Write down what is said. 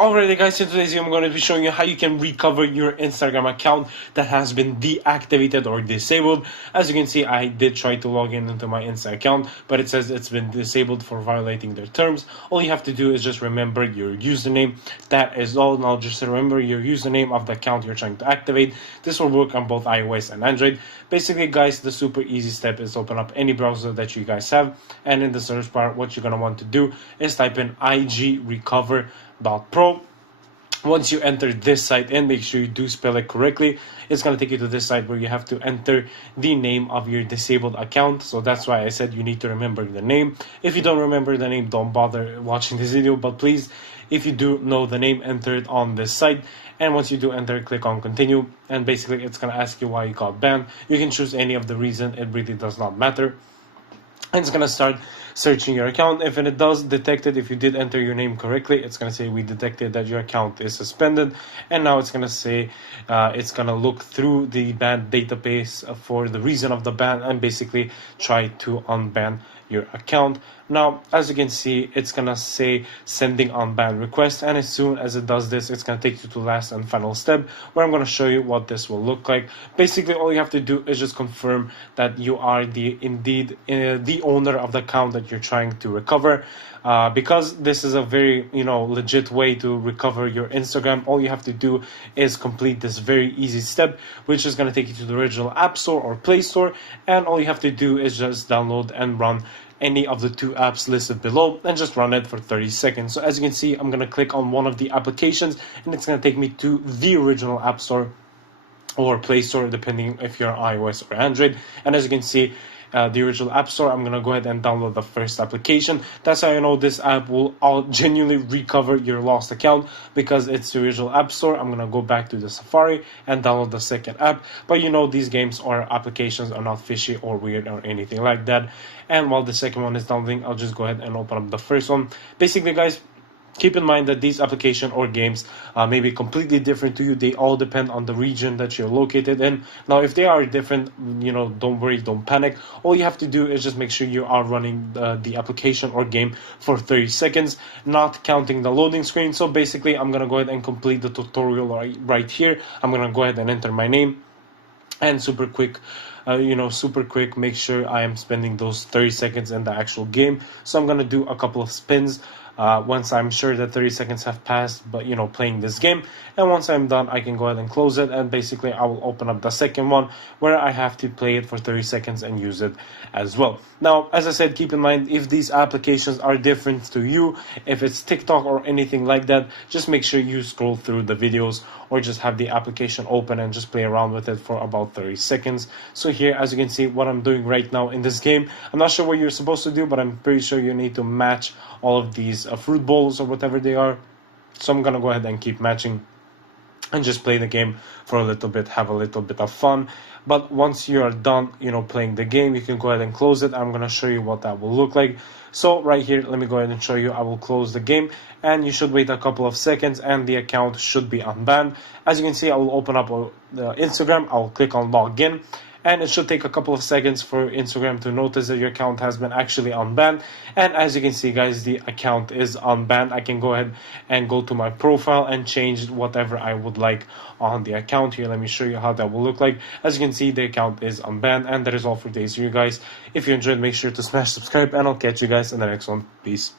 Alrighty guys, in today's video I'm going to be showing you how you can recover your Instagram account that has been deactivated or disabled. As you can see, I did try to log in into my Insta account, but it says it's been disabled for violating their terms. All you have to do is just remember your username. That is all. Now just remember your username of the account you're trying to activate. This will work on both iOS and Android. Basically guys, the super easy step is open up any browser that you guys have, and in the search bar what you're going to want to do is type in igrecover.pro. Once you enter this site in, make sure you do spell it correctly. It's going to take you to this site where you have to enter the name of your disabled account. So that's why I said you need to remember the name. If you don't remember the name, don't bother watching this video, but please, if you do know the name, enter it on this site. And once you do enter, click on continue, and basically it's going to ask you why you got banned. You can choose any of the reason, it really does not matter. And it's going to start searching your account. If it does detect it, if you did enter your name correctly, it's going to say we detected that your account is suspended. And now it's going to say it's going to look through the ban database for the reason of the ban and basically try to unban your account. Now, as you can see, it's going to say sending unban request, and as soon as it does this, it's going to take you to the last and final step where I'm going to show you what this will look like. Basically, all you have to do is just confirm that you are indeed the owner of the account that you're trying to recover. Because this is a very legit way to recover your Instagram, all you have to do is complete this very easy step, which is going to take you to the original App Store or Play Store, and all you have to do is just download and run any of the two apps listed below and just run it for 30 seconds. So as you can see, I'm going to click on one of the applications and it's going to take me to the original App Store or Play Store, depending if you're iOS or Android. And as you can see, the original App Store, I'm going to go ahead and download the first application. That's how you know this app will genuinely recover your lost account, because it's the original App Store. I'm going to go back to the Safari and download the second app. But these games or applications are not fishy or weird or anything like that. And while the second one is downloading, I'll just go ahead and open up the first one. Basically guys, keep in mind that these applications or games may be completely different to you. They all depend on the region that you're located in. Now, if they are different, don't worry, don't panic. All you have to do is just make sure you are running the application or game for 30 seconds, not counting the loading screen. So basically, I'm going to go ahead and complete the tutorial right here. I'm going to go ahead and enter my name. And super quick, make sure I am spending those 30 seconds in the actual game. So I'm going to do a couple of spins once I'm sure that 30 seconds have passed, but playing this game. And once I'm done, I can go ahead and close it, and basically I will open up the second one where I have to play it for 30 seconds and use it as well. Now, as I said, keep in mind, if these applications are different to you, if it's TikTok or anything like that, just make sure you scroll through the videos or just have the application open and just play around with it for about 30 seconds. So here, as you can see, what I'm doing right now in this game, I'm not sure what you're supposed to do, but I'm pretty sure you need to match all of these fruit bowls or whatever they are. So I'm gonna go ahead and keep matching and just play the game for a little bit, have a little bit of fun. But once you are done playing the game, you can go ahead and close it. I'm going to show you what that will look like. So right here, let me go ahead and show you. I will close the game, and you should wait a couple of seconds and the account should be unbanned. As you can see, I will open up Instagram. I'll click on login, and it should take a couple of seconds for Instagram to notice that your account has been actually unbanned. And as you can see guys, the account is unbanned. I can go ahead and go to my profile and change whatever I would like on the account. Here, let me show you how that will look like. As you can see, the account is unbanned, and that is all for today's video guys. If you enjoyed, make sure to smash subscribe, and I'll catch you guys in the next one. Peace.